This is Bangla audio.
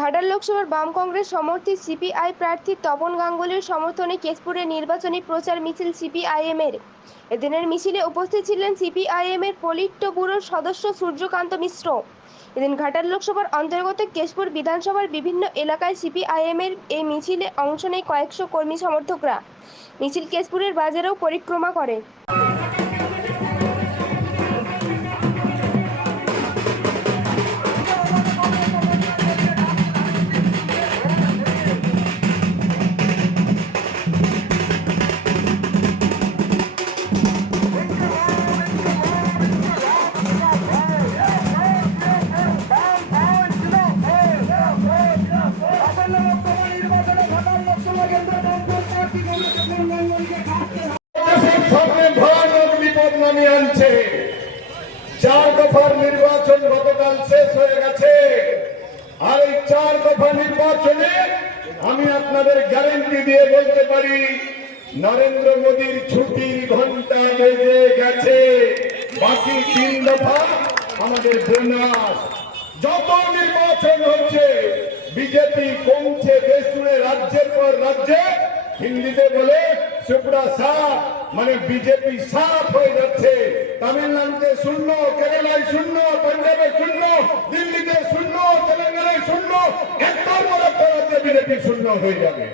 ঘাটাল লোকসভার বাম কংগ্রেস সমর্থিত সিপিআই প্রার্থী তপন গাঙ্গুলির সমর্থনে কেশপুরে নির্বাচনী প্রচার মিছিল সিপিআইএমের। এদিনের মিছিলে উপস্থিত ছিলেন সিপিআইএমের পলিট্টো ব্যুরোর সদস্য সূর্যকান্ত মিশ্র। এদিন ঘাটাল লোকসভার অন্তর্গত কেশপুর বিধানসভার বিভিন্ন এলাকায় সিপিআইএমের এই মিছিলে অংশ নেয় কয়েকশো কর্মী সমর্থকরা। মিছিল কেশপুরের বাজারেও পরিক্রমা করে। সামনে আনছে। চার দফার নির্বাচন গতকাল শেষ হয়ে গেছে। আর নির্বাচনে আমি আপনাদের গ্যারেন্টি দিয়ে বলতে পারি, নরেন্দ্র মোদীর ঘণ্টা গেছে। বাকি দফা আমাদের যত নির্বাচন হচ্ছে, বিজেপি রাজ্যের পর রাজ্যে হিন্দিতে বলে সুপ্রা সাপ মানে বিজেপি সাফ হয়ে যাচ্ছে। তামিলনাড়ুতে শূন্য, কেরালায় শূন্য, পাঞ্জাবে শূন্য, দিল্লিতে শূন্য, তেলেঙ্গানায় শূন্য একদম বিজেপি শূন্য হয়ে যাবে।